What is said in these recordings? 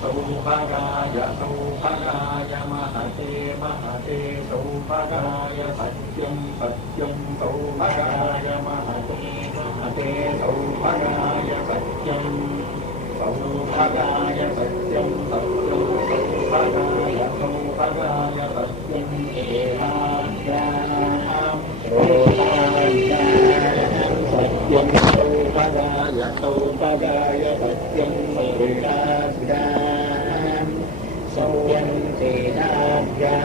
सौभगाय सौभगाय महते महते सौभगाय सत्यं सत्यं सौभगाय महते महते सौभगाय सत्यं सौभगाय सत्यं सत्यं सौभगाय सौभगाय सत्यं सत्यं सौभगाय सौभगाय सत्यं सौयं तेनाभ्यां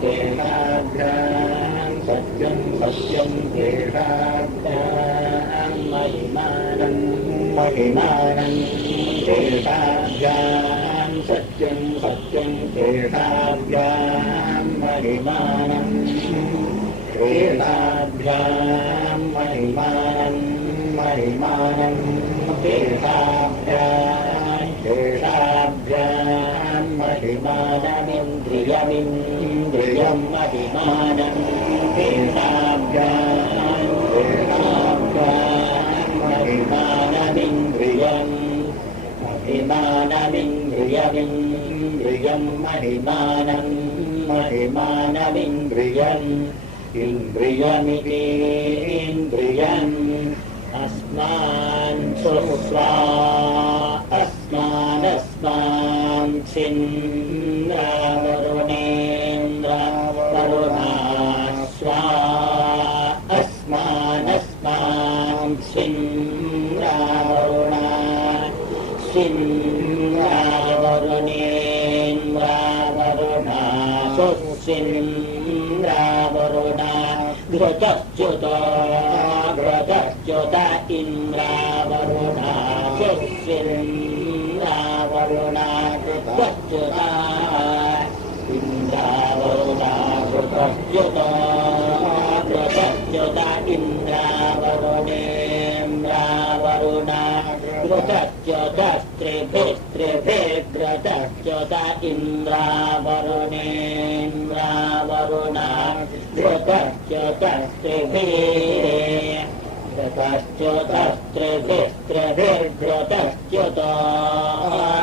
तेनाभ्यां सत्यं सत्यं तेनाभ्यां महिमानं महिमानं तेनाभ्यां सत्यं सत्यं तेनाभ्यां महिमानं तेनाभ्यां महिमानं महिमानं तेनाभ्यां तेनाभ्यां महिमानमिन्द्रियमिन्द्रियं महिमानं तेनाभ्यां तेनाभ्यां महिमानमिन्द्रियं महिमानमिन्द्रियमिन्द्रियं महिमानं महिमानमिन्द्रियम् इन्द्रियमिति इन्द्रियम् अस्मान् सुस्वा अस्मान् छिन्नवरुणेन्द्र वरुणा स्वा अस्मान् छिन्नवरुणा छिन्नवरुणेन्द्र वरुणा सुस्सिन्द्रावरुणा घृतच्युत घृतच्युत इन्द्रावरुणा सुस्सिन्द्रावरुणा घृतच्युता इन्द्रावरुणा घृतच्युत घृतच्युत इन्द्रावरुणेन्द्रावरुणा घृतच्युतस्त्रिभिस्त्रिभिर्घृतच्युत इन्द्रावरुणेन्द्रावरुणा घृतच्युतस्त्रिभिः घृतच्युतस्त्रिभिस्त्रिभिर्घृतच्युत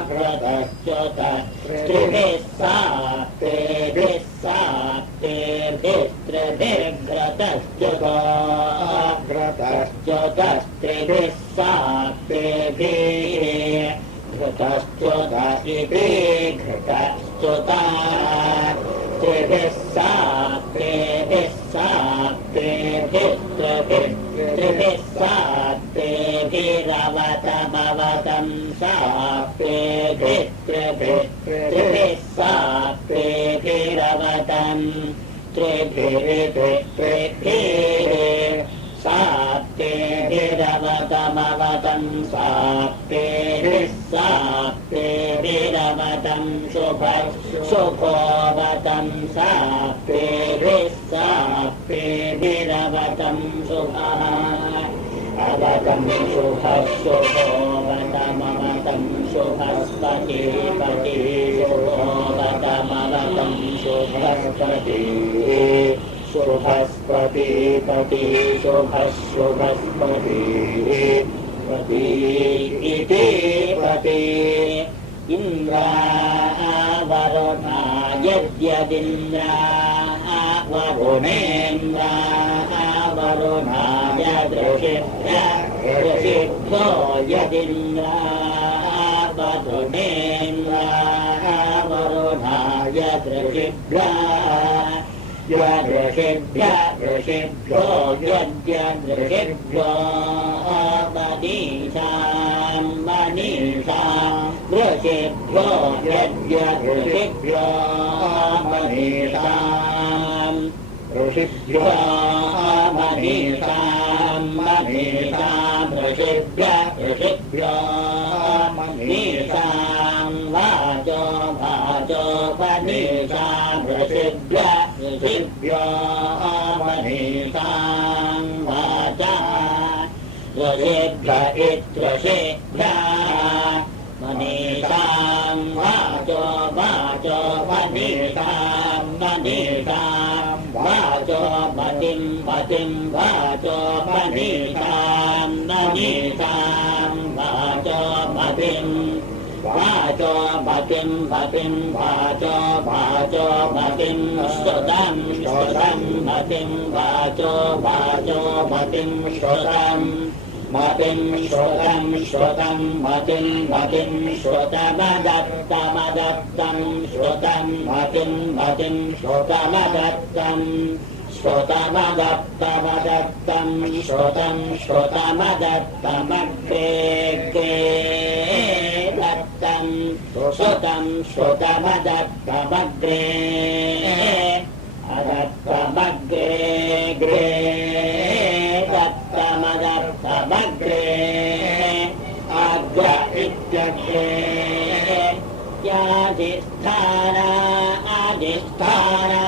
घृतच्युतस्त्रिभिः सात्तेभिः सात्तेभिस्त्रिभिर्घृतच्युत घृतच्युतस्त्रिभिः सात्तेभिः घृतच्युतस्त्रिभिः घृतच्युता त्रिभिः सात्तेभिः सात्तेभिः सात्तेभिरवतमवतं सात्तेभिः त्रिभिः सात्तेभिरवतं त्रिभिः सात्तेभिरवतमवतं सात्तेभिः सात्तेभिरवतं शुभोवतं सात्तेभिः सात्तेभिरवतं शुभः अवतं शुभः शुभोवतमवतं शुभस्पति पति शुभोवतमवतं शुभस्पति शुभस्पति पति शुभस्पति पति इति पति इन्द्रावरुणा यद्यदिन्द्रावरुणेन्द्रावरुणाय ऋषिभ्यो यदिन्द्रावरुणेन्द्रावरुणाय ऋषिभ्यो यद्यदृषिभ्यो मनीषां ऋषिभ्यो यद्यदृषिभ्यो मनीषां ऋषिभ्यो ऋषिभ्यो मनीषां वाचो मनीषां ऋषिभ्यो मनीषां वाचा ऋषिभ्य इत्यषिभ्यः मनीषां वाचो मनीषां वाचो मतिं वाचो मनीषां वाचो मतिं वाचो मतिं मतिं वाचो वाचो मतिं श्रुतं श्रुतं मतिं वाचो वाचो मतिं श्रुतं मतिं श्रुतं श्रुतं मतिं मतिं श्रुतमदत्तमदत्तं श्रुतं मतिं मतिं श्रुतमदत्तं श्रुतमदत्तमदत्तं श्रुतं श्रुतमदत्तमग्रे दत्तं श्रुतं श्रुतमदत्तमग्रे अदत्तमग्रे ग्रे दत्तमदत्तमग्रे अग्र इत्यग्रे याधिष्ठाना अधिष्ठाना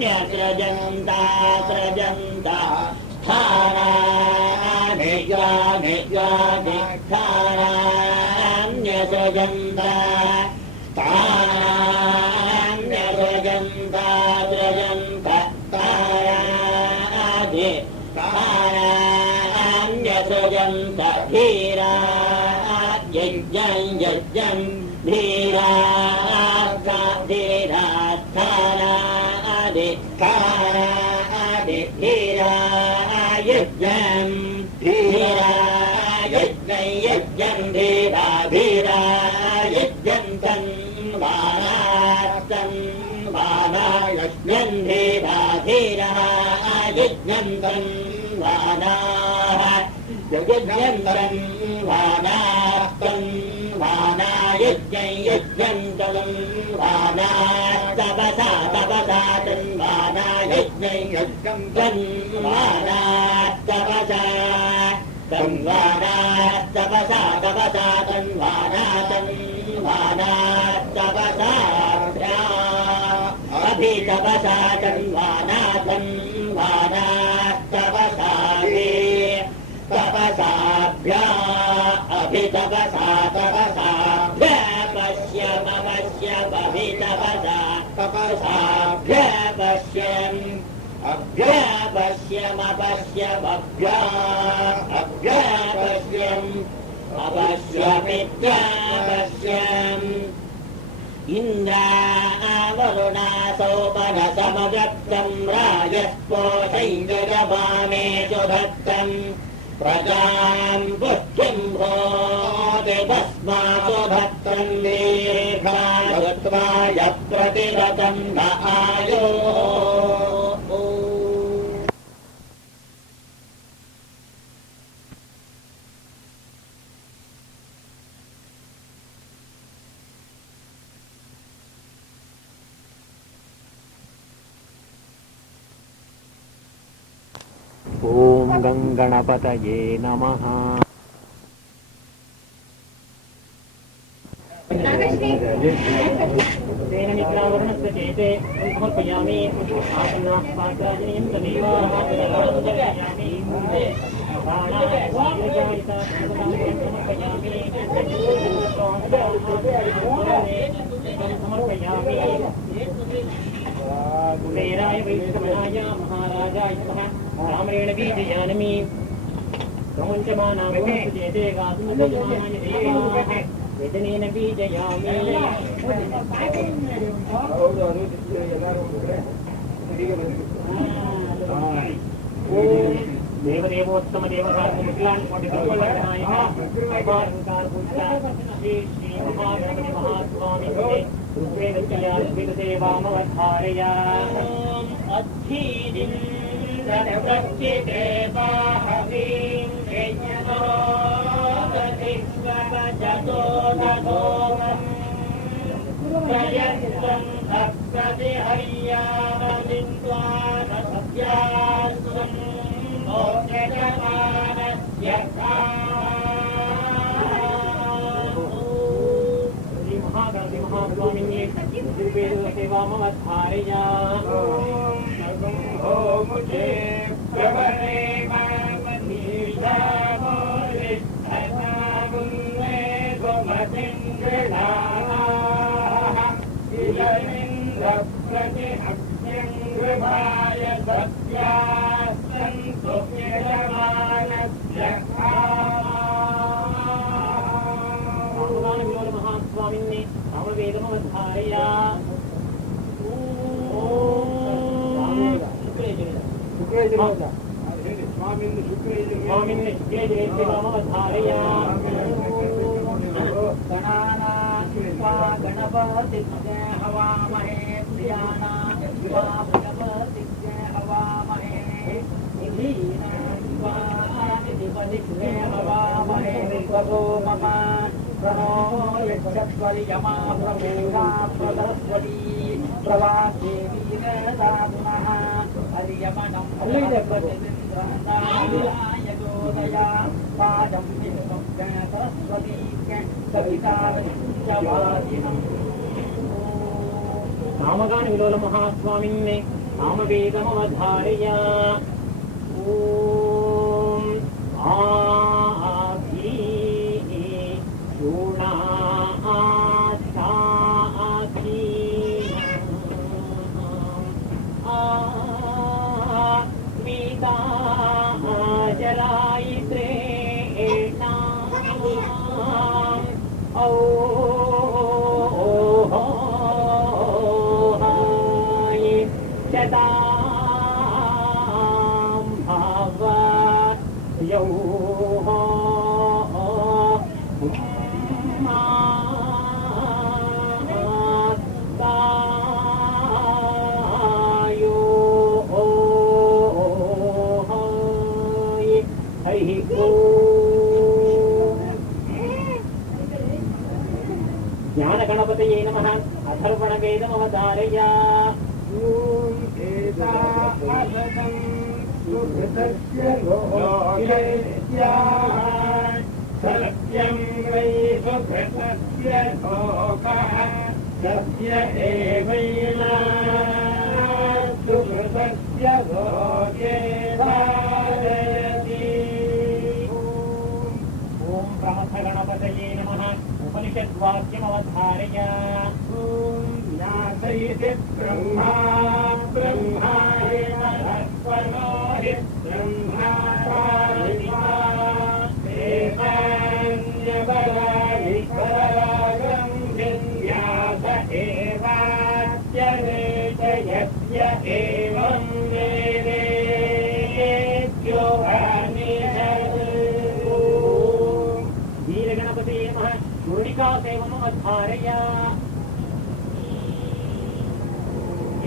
न्यसृजन्ता सृजन्ता स्थानान्यसृजन्ता स्थानान्यसृजन्ता सृजन्त तारान्यसृजन्त धीरा यज्ञं यज्ञं धीरा धीरा यज्ञं धीरा यज्ञं धीरा धीरा यज्ञं तन्वाना यज्ञं धीरा धीरा यज्ञं तन्वाना यज्ञं तन्वाना तन्वाना यज्ञं यज्ञं तन्वाना तपसा तपसा तन्वाना यज्ञं यज्ञं तन्वाना तपसा तन्वाना तपसा तपसा तन्वाना तन्वाना तपसा अभितपसा तन्वाना तन्वाना तपसा तपसाभ्या अभितपसा तपसाभ्या पश्यमपश्यमभितपसा तपसाभ्या पश्यम् अभ्यापश्यमपश्यमभ्या अभ्यापश्यम् अपश्यमित्यापश्यम् इन्द्रावरुणा सोपनसमदत्तं राजस्पोषैर्यजमानेषु भक्तं प्रजां पुष्टिं भोति भस्मासु भक्तं दीर्घायुत्वाय प्रतिरतं न आयो ओम गंगणपतये नमः। कुबेराय वैष्णवाय महाराजाय नमः। रामरेण बीजयानमि प्रमुञ्चमानामोचेते गातुमजमानाय देवाः वेदनेन बीजयामि। देवदेवोत्तम देवतानायः श्री श्री महागणपति महास्वामी ऋग्वेदस्याद्वितदेवामवधारया अद्धीरिं प्रत्यदेवाहवीं यज्ञमोदधिस्वजतो नभोमम् प्रयत्नं भक्तदिहर्यामलिन्द्वानसत्यास्वम् ओजमानस्य महागणपति महास्वामिने ऋग्वेदसेवामवधारया हो मुझे प्रवरे मामनीषामोरिष्ठनामुन्ने गोमतिन्द्रणाः इलमिन्द्रप्रतिहत्यं कृपाय सत्यास्तन्तु यजमानस्य महास्वामिन्ने सामवेदमवधारय स्वामिन्ने शुक्लेजमवधारय गणानात्वा गणपतिज्ञ हवामहे प्रियाणात्वा गणपतिज्ञ हवामहे निधीनात्वा निधिपतिज्ञ हवामहे विश्वतो मम प्रणो यक्षस्वर्यमा प्रभूता प्रदस्वती प्रवादेवी नदापुनः हरियमनं प्रतिनिन्द्रनायोदया पादं विष्णुं सरस्वती नामगान विलोल महास्वामिन्ने नामवेदमवधारय ओम आभि शूणाचाखी वीता जलायित्रे ज्ञानगणपतये नमः अथर्वणवेदमवधारय सत्यं वै सुभृतस्य लोकः सत्य एवैनात् सुभृतस्य लोके धारयति। ॐ प्रमथगणपतये नमः उपनिषद्वाक्यमवधारय ज्ञातयति ब्रह्मा ब्रह्मायण धर्मणो हि ब्रह्मा देवान्यवराणि परागं विन्यास एवाच्यते यस्य एवं वेदेत्यो वीरगणपतये नमः चूर्णिकासेवमवधारय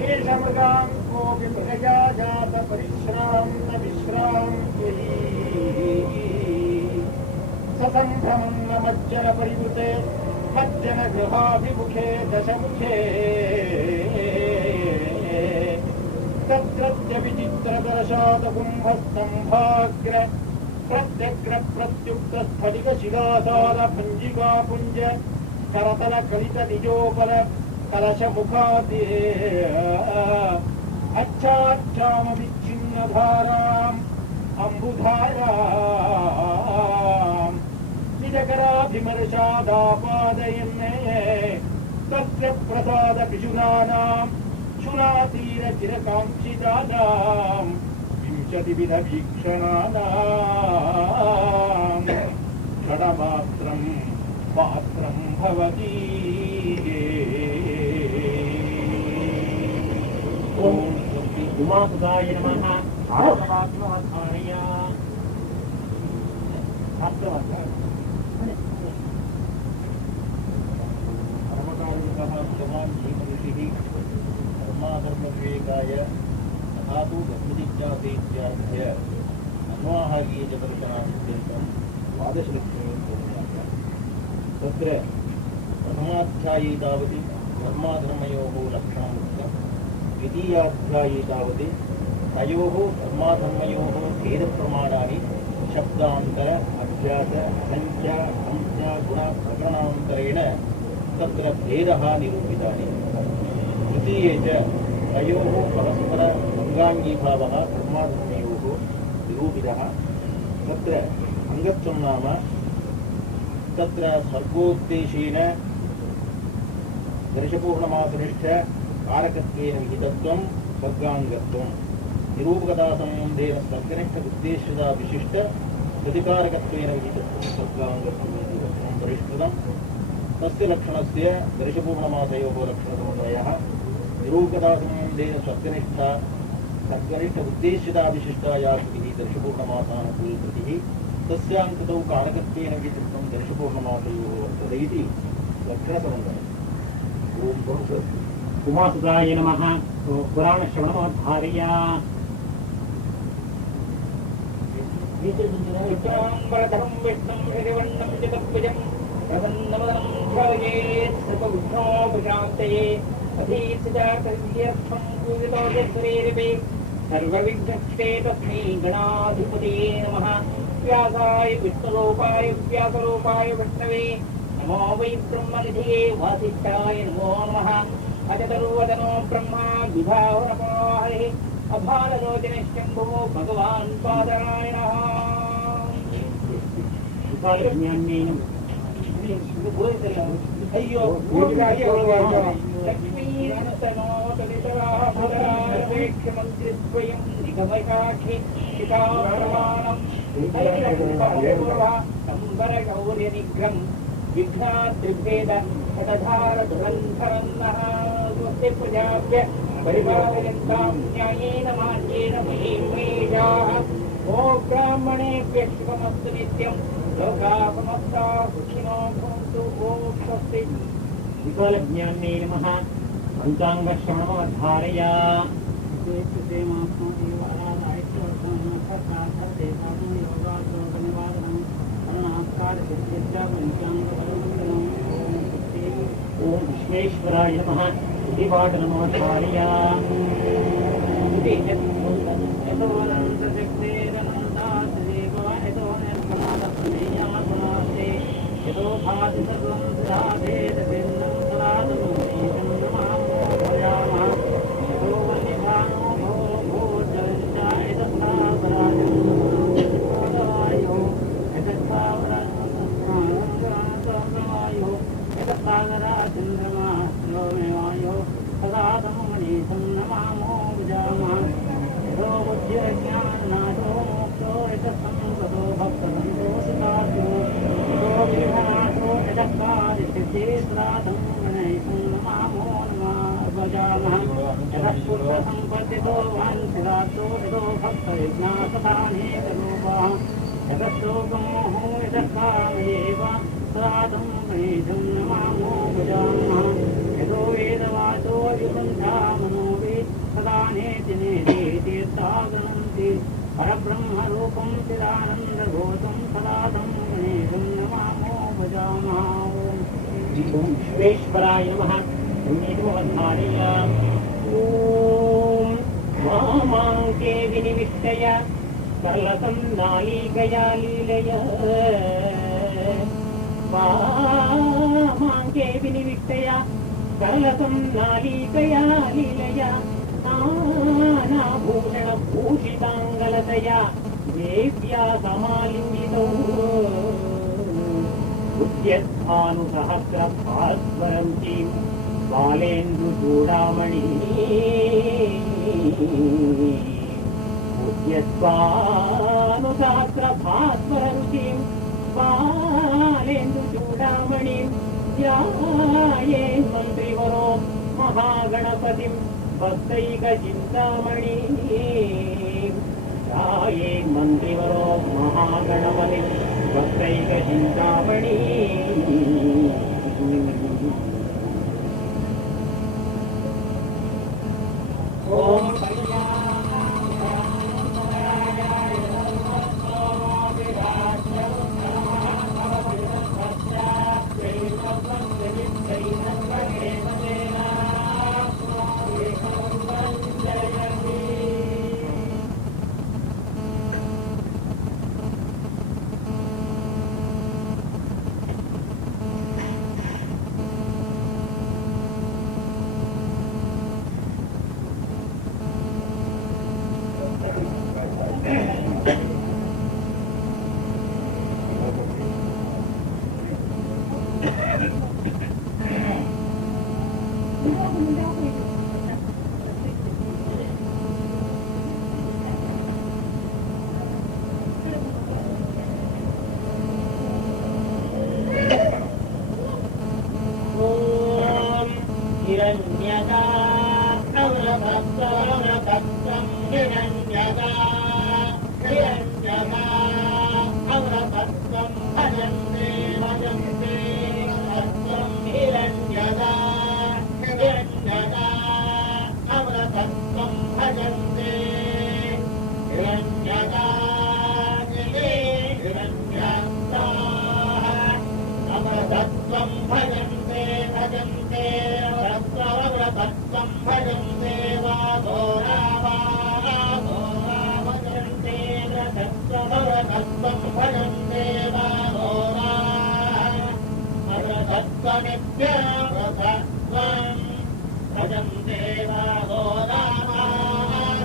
येषमृगां कोऽपि मृगया जात परिश्राम्य विश्रान्ति ससम्भ्रमं न मज्जन परिवृते मज्जन गृहाभिमुखे दशमुखे तत्रत्य विचित्रदर्शादकुम्भस्तम्भाग्र प्रत्यग्र प्रत्युक्तस्फटिकशिलासारभञ्जिकापुञ्ज करतल कलित निजोपल कलशमुखादि अच्छाच्छामविच्छिन्नधाराम् अम्बुधाराम् निजकराभिमर्शादापादयन् तस्य प्रसादपिशुनानाम् शुनातीरचिरकाङ्क्षितानाम् विंशतिविधवीक्षणानाम् क्षणमात्रम् पात्रं भवति। ॐ उमासुदाय नमः आत्मवाक्यमवधारय कर्मकारिणः भगवान् जीवऋषिः धर्माधर्मविवेकाय तथातु धर्मजिज्ञासेत्यार्थ्य अन्वाहागीयदर्शनात्यन्तं द्वादशलक्षणं तत्र प्रथमाध्याये तावत् धर्माधर्मयोः लक्षणमुक्तं द्वितीयाध्याये तावत् तयोः धर्माधर्मयोः भेदप्रमाणानि शब्दान्तर अभ्यास संख्या संख्या गुणप्रकरणान्तरेण तत्र भेदः निरूपितानि। तृतीये च तयोः परस्पर अङ्गाङ्गीभावः धर्माधर्मयोः निरूपितः। तत्र अङ्गत्वं नाम तत्र सर्गोद्देशेन दर्शपूर्णमासनिष्ठ कारकत्वेन विहितत्वं सर्गाङ्गत्वं निरूपकतासम्बन्धेन सर्गनिष्ठ उद्देश्यता विशिष्ट प्रतिकारकत्वेन विहितत्वं सर्गाङ्गत्वं परिष्कृतं। तस्य लक्षणस्य दर्शपूर्णमासयोः लक्षणसमन्वयः निरूपकतासम्बन्धेन सत्कनिष्ठ विशिष्टा या कृतिः दर्शपूर्णमासानुकूलकृतिः तस्यां कृतौ कारकत्वेन विचित्रं दर्शपूर्णमासयोः वर्तते इति लक्षणसमन्वयः। ओम बहुसत् उमासुताय नमः। पुराणश्रवणमोद्धारय। विष्णुं श्रीवन्नं जगद्विजं प्रसन्नवदनं ध्यायेत् सर्वविघ्नोपशान्तये अधीसितार्थं पूजितोऽशरीरिपे सर्वविघ्नस्ते तस्मै गणाधिपतये नमः। व्यासाय विष्णुरूपाय व्यासरूपाय विष्णवे नमो वै ब्रह्मनिधये वासिष्ठाय नमो नमः। अजतरुवदनो ब्रह्मा विभावनमो हरिः अभाललोचनशम्भो भगवान् पादरायणः। अय्यो लक्ष्मीरतनोतलितरामुदरावेक्षमन्त्रिद्वयं निगमकाक्षि शिखाप्रमाणम् संवरगौर्यनिग्रहं विघ्नाद्रिभेद शतधारधुरन्धरन्नः स्वस्ति प्रजाभ्य परिपालयन्तां न्यायेन मार्गेण महीं मेषाः। ओ ब्राह्मणेभ्यः शुभमस्तु नित्यं लोकाः समस्ताः सुखिनो भवन्तु। ओम स्वस्ति। विकालज्ञाने नमः। पञ्चाङ्गश्रवणमोद्धारय। ओम विश्वेश्वराय नमः। दिवाडनमोद्धारय। संपत्तितो वांछितो भक्तविघ्नापदानेकरूपः यतश्लोकमोहो यतकामयेव सदातं गणेशं नमामो भजामः। यतो वेदवाचो विबन्धामनोऽपि सदा नेति तीर्थागणन्ति परब्रह्मरूपं चिदानन्दभूतं सदातं गणेशं नमामो भजामः। ओम विश्वेश्वराय नमः। संगीतमवधारय। ओम वामाङ्के विनिविष्टय सरलतं नालीकया लीलय। वामाङ्के विनिविष्टय सरलतं नालीकया लीलय। नानाभूषणभूषिताङ्गलतया देव्या समालिङ्गितौ उद्यद्भानुसहस्रभास्वरन्तीं बालेन्दुचूडामणि उद्यद्भानुसहस्रभास्वरन्तीं बालेन्दुचूडामणिं ध्यायेन् मन्त्रिवरो महागणपतिं भक्तैकचिन्तामणि। ध्यायेन् मन्त्रिवरो महागणपतिं भक्तैकचिन्तामणि। ओम हिरण्यदा अमृतत्वं हिरण्यदा हिरण्यदा अमृतत्वं भजन्ते भजन्ते तत्त्वं हिरण्यदा हिरण्यदा अमृतत्वं भजन्ते हिरण्यदा हिरण्यदा अमृतत्वं भजन्ते भजन्ते तत्त्वमृतत्वं भजन्ते वादोरावा भजन्ते तत्त्वमृतत्वं भजन्ते वादोरा अमृतत्वमित्यमृतत्वं भजन्ते वादोरा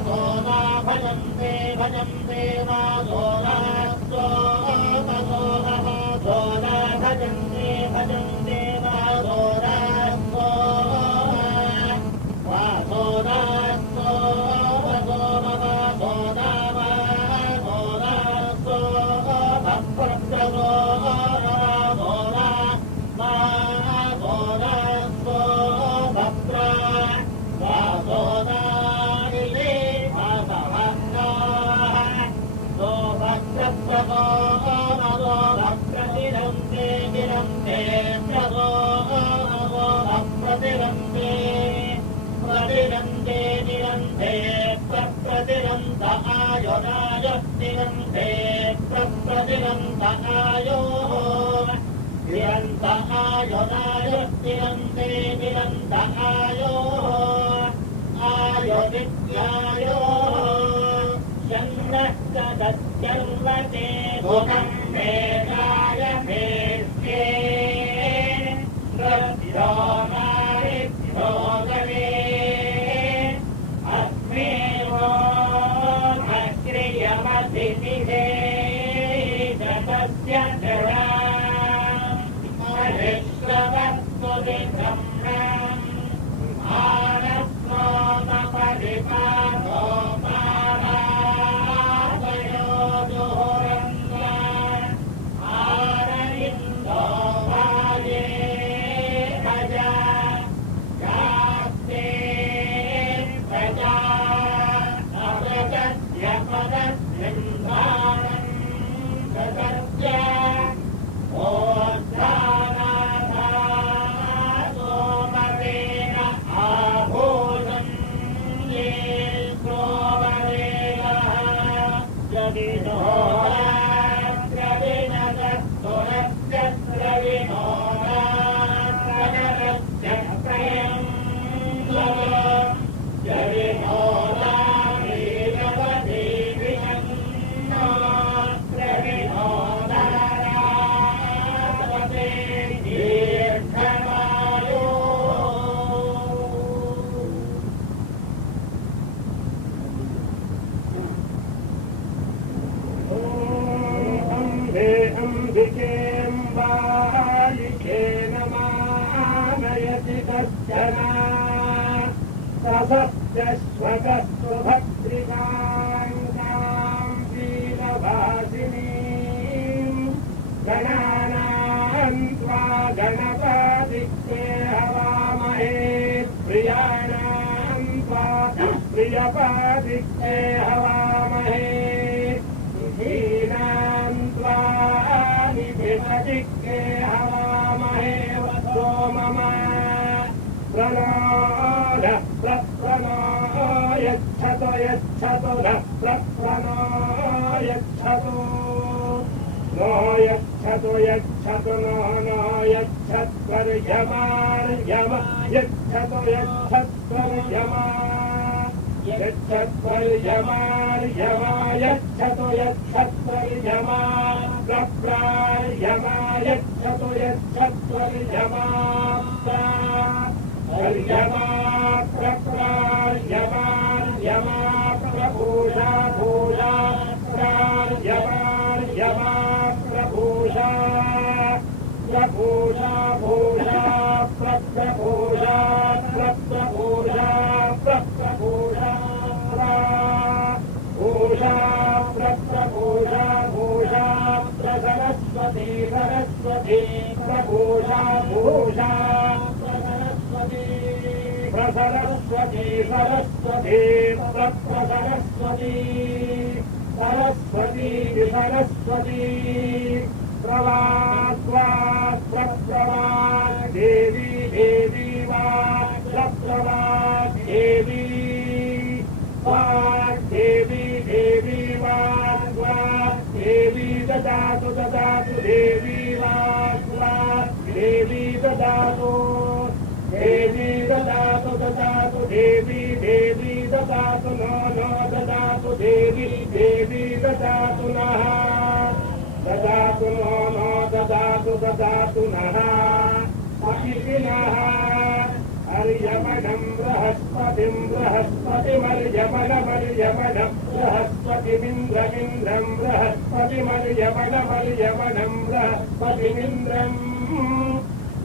सोमा भजन्ते भजन्ते वादोरा सोमा भजन्ते भजन्ते वादोरा प्रतिरन्ते निरन्ते प्रप्रतिरन्त आयोराय निरन्ते प्रप्रतिरन्त आयोः निरन्त आयोराय निरन्ते निरन्त आयोः आयोदित्यायोः शन्नः सदत्यर्वते भुवं वेदाय भेष्ये नृभ्यो मारिभ्यो गवे अस्मेवो भक्रियमतिनिधे जगस्य जरा हरिश्रवस्तु विधम्रम् आनस्मोमपरिपातो मारादयो दुहुरन्दा आरविन्दो भाये भजा यास्ते प्रजा अवगत्य पदस्मिन्धानम् जगत्य ओद्धानाथा सोमवेन आभूषम् ये सोमवेनः जगिनोरात्रविनदस्तुरस्य प्रविनोरात्रनरस्य प्रयम् जगिनोरामीरवती विषन्नो प्रविनोदारात्मते दीर्घमायो अम्बे अम्बिकेऽम्बालिके नमानयति कश्चन ससप्तश्वकस्तु भद्रिकाङ्गां शीलभासिनीं गणानां त्वा गणपतिके हवामहे प्रियाणां त्वा प्रियपतिके हवामहे ीनां त्वा निधिपतिके हवामहे वसो मम प्रणो प्रप्रणो यच्छतो यच्छतो न प्रप्रणो यच्छतो नो यच्छतो यच्छतो नो यच्छत्वर्यमार्यम यच्छतो यच्छत्वर्यमा यच्छत्वर्यमार्यमा यच्छतो यच्छत्वर्यमा प्रप्रार्यमा यच्छतो यच्छत्वर्यमा अर्यमा प्रप्रार्यमार्यमा प्रभूषा भूषा प्रार्यमार्यमा प्रभूषा प्रभूषा भूषा प्रप्रभूषा प्रप्रभूषा प्रप्रभूषा भूषा प्रप्रभूषा भूषा प्रसरस्वती सरस्वती प्रभूषा भूषा प्रसरस्वती सरस्वती सरस्वती सरस्वती सरस्वती सरस्वती प्रवात् देवी देवी वात् देवी देवी देवी वात् देवी ददातु ददातु देवी वात् देवी ददातु देवी ददातु ददातु देवी देवी ददातु नो नो ददातु देवी देवी ददातु नः ददातु नो नो ददातु ददातु नः अर्यमणं बृहस्पतिं बृहस्पतिमर्यमणमर्यमणं बृहस्पतिमिन्द्रमिन्द्रं बृहस्पतिमर्यमणमर्यमणं बृहस्पतिमिन्द्रम्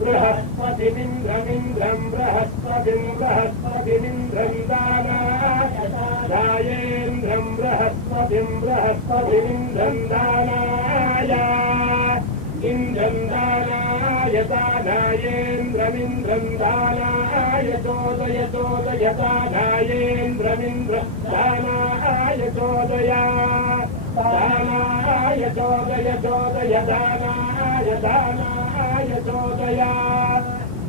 बृहस्पतिमिन्द्रमिन्द्रं बृहस्पतिं बृहस्पतिमिन्द्रं दानायेन्द्रं बृहस्पतिं बृहस्पतिमिन्द्रं दानाय इन्द्रं दानाय दानायेन्द्रमिन्द्रं दानाय चोदय चोदय दानायेन्द्रमिन्द्रं दानाय चोदय दानाय चोदय चोदय दानाय दानाय चोदय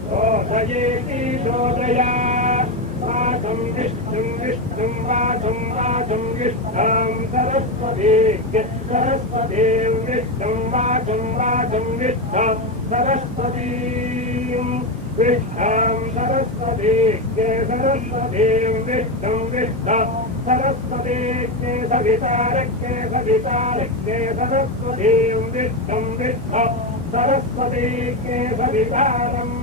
चोदयेति चोदय वासं विष्णुं विष्णुं वासं वासं विष्ठां सरस्वती सरस्वतीं विष्णुं वासं वासं विष्ठां सरस्वतीं विष्ठां सरस्वती सरस्वतीं विष्णुं विष्ठां सरस्वती सवितारक्ये सवितारक्ये सरस्वतीं विष्णुं विष्ठां सरस्वती सवितारम्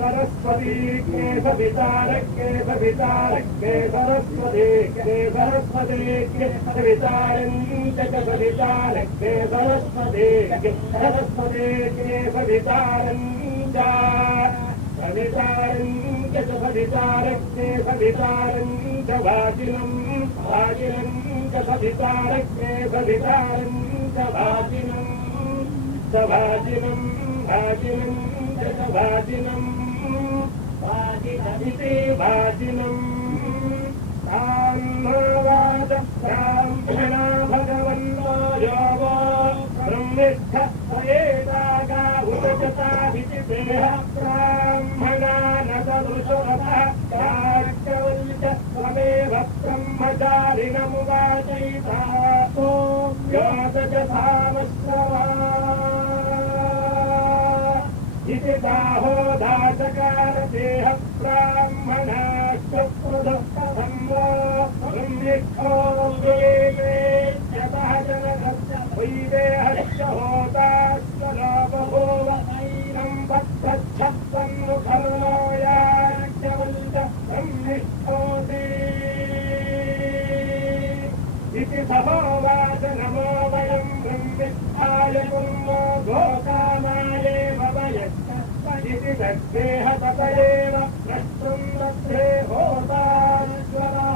सरस्वती के सवितारक्ये सवितारक्ये सरस्वती के सरस्वती के सवितारञ्च सवितारक्ये सरस्वती के सरस्वती के सवितारञ्च सवितारञ्च सवितारक्ये सवितारञ्च वाजिनं वाजिनं च सवितारक्ये सवितारञ्च वाजिनं सभाजिनं भाजिनं च सभाजिनं वाजिनमिति वाजिनं ब्राह्मणवाद ब्राह्मणा भगवन्नो यो वो ब्रह्मिष्ठ एतागाहुतचताभिति देह ब्राह्मणा न सदृशरथः याज्ञवल्क्य त्वमेव ब्रह्मचारिणमुवाचैता योतजसामश्रवा इति बाहो दासकार देह ब्राह्मणाश्च प्रदत्तधम्मो ब्रह्मिष्ठो वेदेत्यतः जनकस्य वैदेहस्य होताश्च बभूव ऐनं बद्धच्छत्तन्मुखर्णो याज्ञवल्क्य ब्रह्मिष्ठोऽसि इति सहोवाच नमो वयं ब्रह्मिष्ठाय कुर्मो गोकामायेव वयश्चिति दग्धेह तत एव द्रष्टुं दग्धे होताश्वरः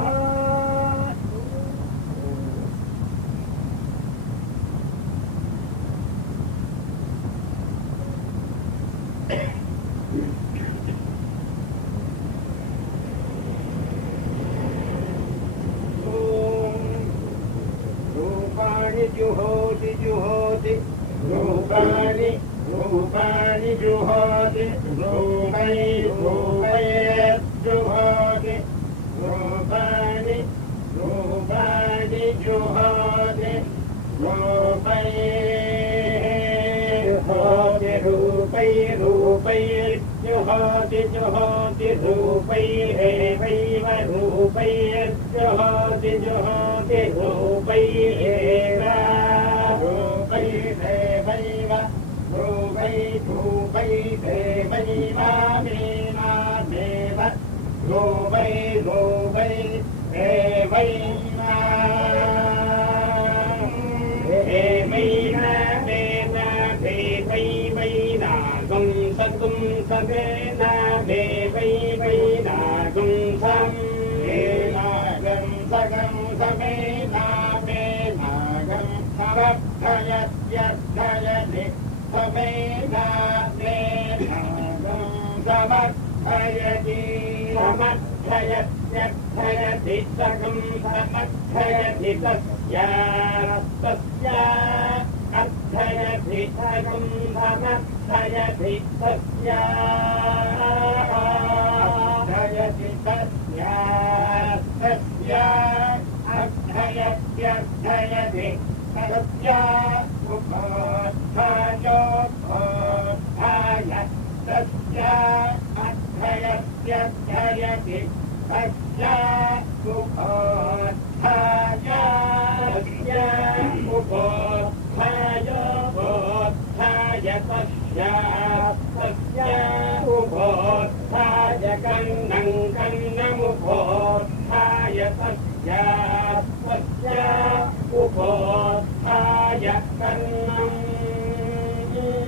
जुहोति जुहोति रूपाणि रूपाणि जुहोति रूपै रूपैर्जुहोति रूपाणि रूपाणि जुहोति रूपैर्जुहोति रूपै रूपैर्जुहोति जुहोति रूपैरेवैव रूपैर्जुहोति जुहोति रूपैरेव रूपैरेवैव रूपै रूपैरेवैवामेनामेव रूपै रूपै एवैना देवैनागं सगं सगेना देवैनागं सं एनागं सगं समेना मेनागं समर्थयत्यर्थयति समेना मेनागं समर्थयति समर्थयत्यर्थयति सकं समर्थयति तस्यास्तस्य अर्थयति सकं समर्थयति तस्यार्थयति तस्यास्तस्य अर्थयत्यर्थयति तस्या उपोत्थायोत्थाय तस्या अर्थयत्यर्थयति तस्या उपोत्थाय तस्या उपोत्थायोत्थाय तस्या तस्या उपोत्थाय कन्नं कन्नमुपोत्थाय तस्या तस्या उपोत्थाय कन्नम्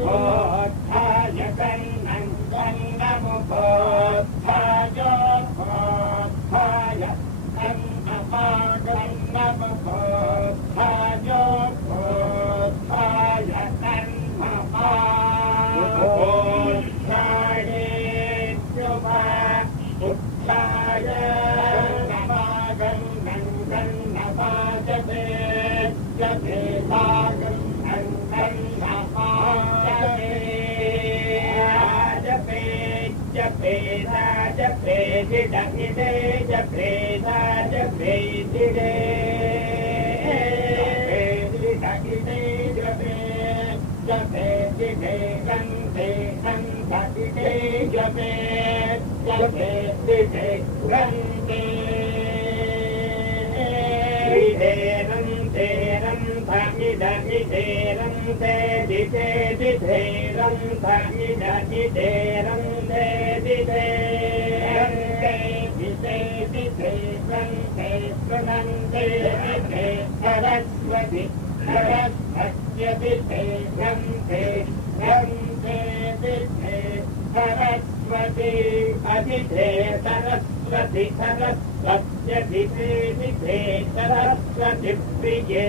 उपोत्थाय कन्नं कन्नमुपोत्थायोत्थाय कन्नमुपोत्थायोत्थाय कन्नमा उपोत्थायेत्युपा उत्थाय नमागं नन्दन्नमाजते जते भागं नन्दन्नमाजते जपे जपे जपे दिडे जपे जपे दिडे दिडे जपे जपे दिडे गन्धे गन्धे जपे जपे दिडे गन्धे विधेरं तेरं धमिदमिधेरं ते दिधेरं धमिदमिधेरं ते दिधेरं ते दिधेरं ते प्रणन्ते दिधे सरस्वती सरस्वत्य दिधेरं ते गन्धे दिधे सरस्वती अदिधे सरस्वती सरस्वत्य दिधे दिधे सरस्वती प्रिये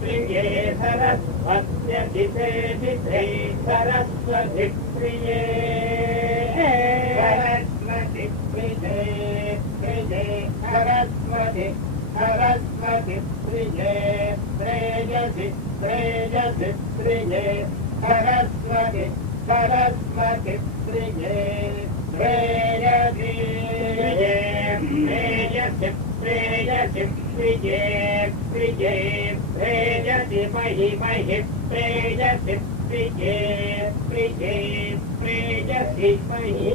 प्रिये सरस्वत्य दिधे दिधे सरस्वती प्रिये सरस्वती प्रिये प्रिये सरस्वती सरस्वती प्रिये प्रेयसि प्रेयसि प्रिये सरस्वती सरस्वती प्रिये प्रेयसि प्रेयसि प्रेयसि प्रिये प्रिये प्रेयसि महि महि प्रेयसि प्रिये प्रिये प्रेयसि महि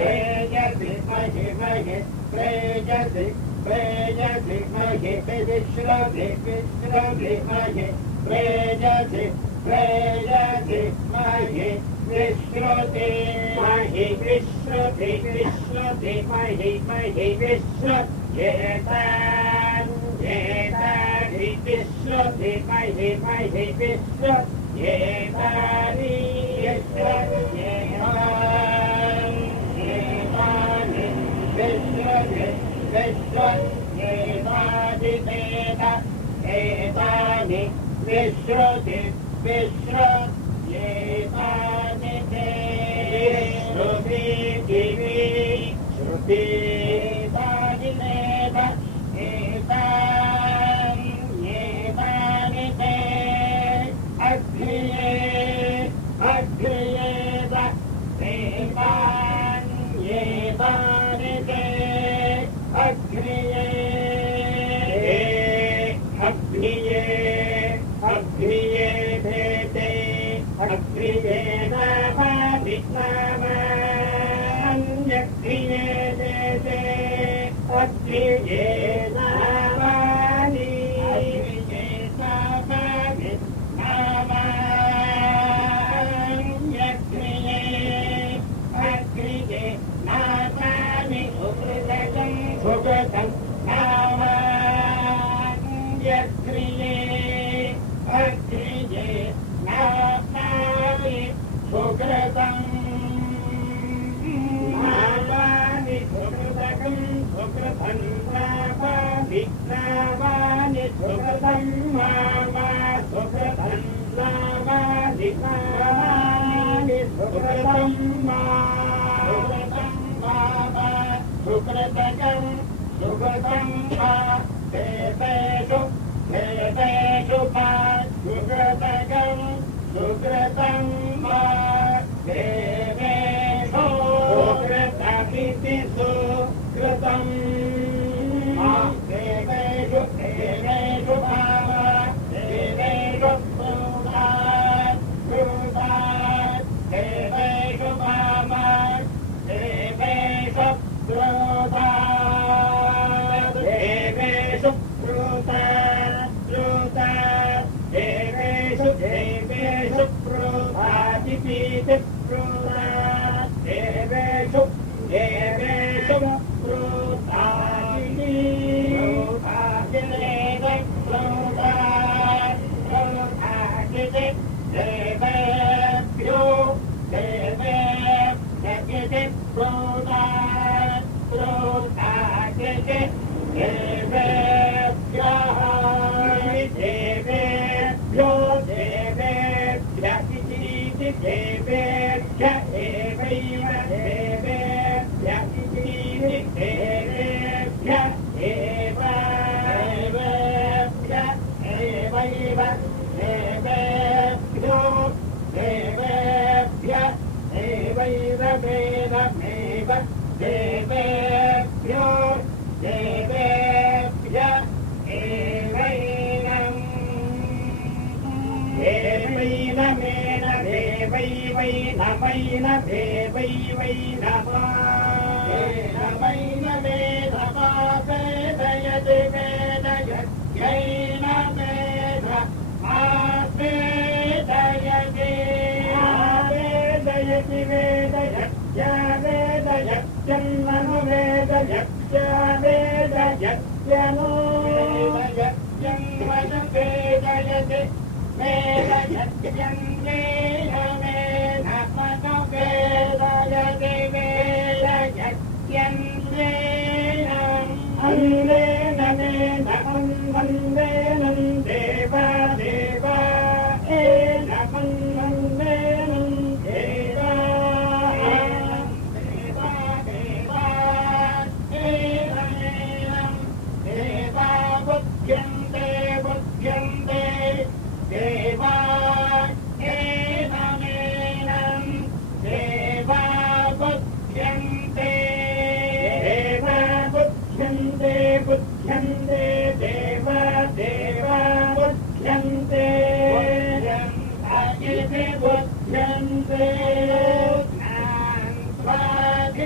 प्रेयसि महि महि प्रेयसि प्रेयसि महि विश्रमि विश्रमि महि प्रेयसि प्रेयसि महि विश्रुति महि विश्रुति विश्रुति महि महि विश्रुत्येतानि विश्रुति महि महि विश्रुत्येतानि विश्रुत्येतानि विश्रुति विश्रुत्येतानि एतानि विश्रुति विश्रुत्येतानि श्रुति दिवि श्रुति एतानि वेद एतानि ते अग्निये अग्नियेत एतानि ते अग्निये अग्निये अग्निये भेते अग्निये नामानि नामान्यग्निये भेते अग्निये नामानि अग्निये नामानि नामान्यग्निये अग्निये नामानि सुकृतं सुकृतं नामान्यग्निये अग्निये नामानि सुकृतं नामानि सुकृतं सुकृतं नामानि नामानि सुकृतं नामा सुकृतं नामानि नामानि सुकृतं सुकृतं नामा सुकृतकं सुकृतं वा देवेषु देवेषु वा सुकृतकं सुकृतं वा देवेषु सुकृतमिति सुकृतं देवेषु देवेषु वा देवेषु ब्रूतात् ब्रूतात् देवेषु वा देवेषु ब्रूतात् देवेषु ब्रूतात् ब्रूतात् देवेषु देवेषु ब्रूतादिति ब्रूतात् देवेषु देवेषु ब्रूतादिति देवेभ्यो देवेभ्यः ब्रूतात् ब्रूतादिति देवेभ्यः देवेभ्यो देवेभ्यः देवेभ्य एवैव देवेभ्यः देवेभ्य एव देवेभ्य एवैव देवेभ्यो देवेभ्य एवैव वेदमेव देवेभ्यो देवेभ्य एवैनम् देवैनमेन देवैवैनमैन देवैवैनमा नमैनमेधवा वेदयति वेदयत्यैनमेध आवेदयति वेदयति वेदयत्य वेदयत्यन्ननु वेदयत्य वेदयत्यनु वेदयत्यन्वनु वेदयति वेदयत्यन्येनमेधमनु वेदयति वेदयत्यन्येनम् अन्नेनमेन अन्वन्देनं देवा देवा एनमन्वन्देनं देवा देवा देवा एनमेनं देवा बुध्यन्ते बुध्यन्ते देवा एनमेनं देवा बुध्यन्ते देवा बुध्यन्ते बुध्यन्ते देवा देवा बुध्यन्ते इति बुध्यन्ते स्वाधीतेन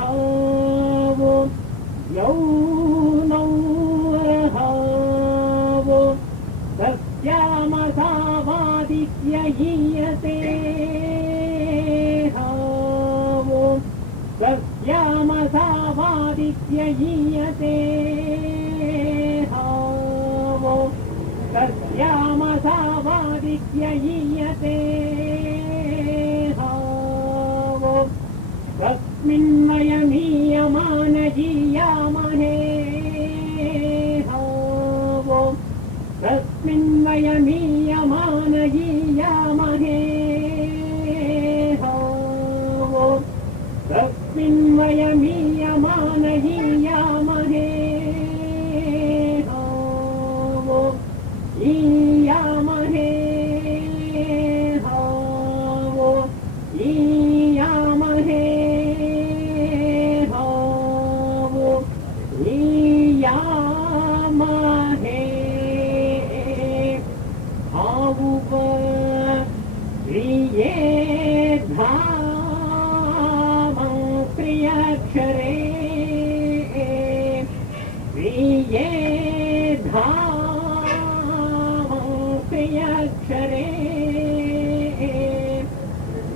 यौर्नौरहावो यौर्नौरहावो तस्यामसावादित्य हीयते हावो तस्यामसावादित्य हीयते हावो तस्यामसावादित्य हीयते हावो तस्मिन्मयमीयमान जीयामहे हावो तस्मिन्मयमीयमान जीयामहे हावो तस्मिन्मयमीयमान जीयामहे हावो ईयामहे हावो ईयामहे हावो ईयामहे हावुव प्रिये धाम प्रियक्षरे प्रिये धाम प्रियक्षरे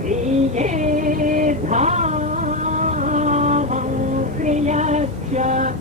प्रिये धाम प्रियक्षरे